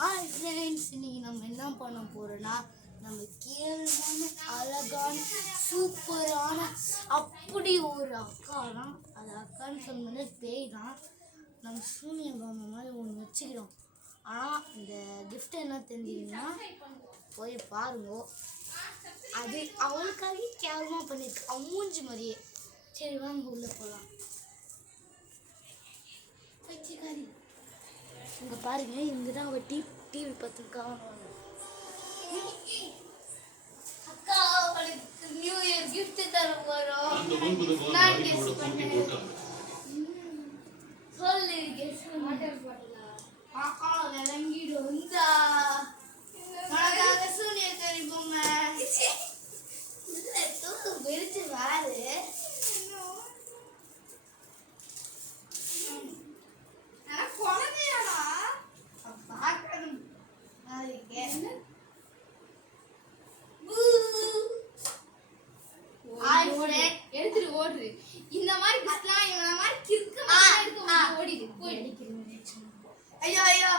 Friends, இன்னைக்கு நம்ம என்ன பண்ண போறோம்னா, நம்ம கேள்வான அழகான சூப்பரான அப்படி ஒரு அக்கா தான். அது அக்கான்னு சொன்னது பேய் தான். நம்ம சூனிய பொம்மை மாதிரி ஒன்று வச்சுக்கிறோம். ஆனால் இந்த கிஃப்ட் என்ன தெரிஞ்சிங்கன்னா போய் பாருங்க. அது அவளுக்காக கேவலமாக பண்ணியிருக்கு, அம்மூஞ்சி மாதிரியே. சரி வாங்க உள்ள போகலாம். இங்கே பாருங்க, இங்கே தான் அவள் டிவி பார்த்துருக்கா. அக்கா அவளுக்கு நியூ இயர் கிஃப்ட் தர போறோம். நான் கெஸ் பண்ணேன். சொல்லு கெஸ் வாட்டர் பாட்டிலா? விளங்கிடும். இந்தா உனக்காக சூனிய தெரியுமா? தூக்கு பிரிச்சு வாரு. எடுத்துட்டு ஓடுது. இந்த மாதிரி கிஸ்லாம் இவன மாதிரி கிறுக்கு மாதிரி எடுக்க ஓடிடு. போய் ஐயோ ஐயோ